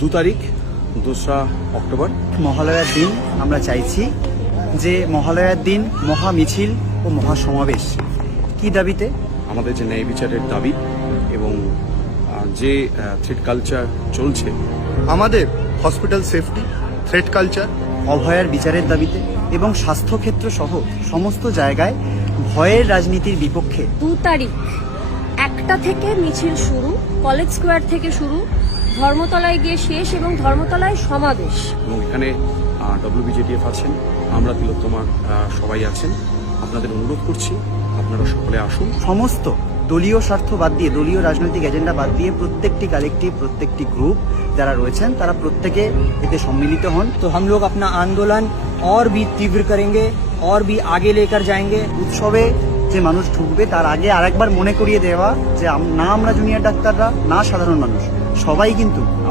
2 তারিখ 2রা অক্টোবর মহালয়ার দিন আমরা চাইছি যে মহালয়ার দিন মহা মিছিল ও মহাসমাবেশ। কি দাবিতে? আমাদের যে ন্যায় বিচারের দাবি এবং যে থ্রেড কালচার চলছে, আমাদের হসপিটাল সেফটি, থ্রেড কালচার, অভয়ার বিচারের দাবিতে এবং স্বাস্থ্যক্ষেত্র সহ সমস্ত জায়গায় ভয়ের রাজনীতির বিপক্ষে 2 তারিখ 1টা থেকে মিছিল শুরু, কলেজ স্কোয়ার থেকে শুরু, ধর্মতলায় গিয়ে শেষ এবং ধর্মতলায় সমাবেশ। এবং এখানে WBJDF আছেন, আমরা তিলোত্তমা সবাই আছেন। আপনাদের অনুরোধ করছি আপনারা সকলে আসুন। সমস্ত দলীয় স্বার্থ বাদ দিয়ে, দলীয় রাজনৈতিক এজেন্ডা বাদ দিয়ে প্রত্যেকটি কালেক্টিভ, প্রত্যেকটি গ্রুপ যারা রয়েছেন তারা প্রত্যেকে এতে সম্মিলিত হন। तो हम लोग अपना आंदोलन और भी तीव्र करेंगे और भी आगे लेकर जाएंगे। উৎসবে যে মানুষ ঢুকবে তার আগে আরেকবার মনে করিয়ে দেওয়া যে না আমরা জুনিয়র ডাক্তাররা, না সাধারণ মানুষ, সবাই কিন্তু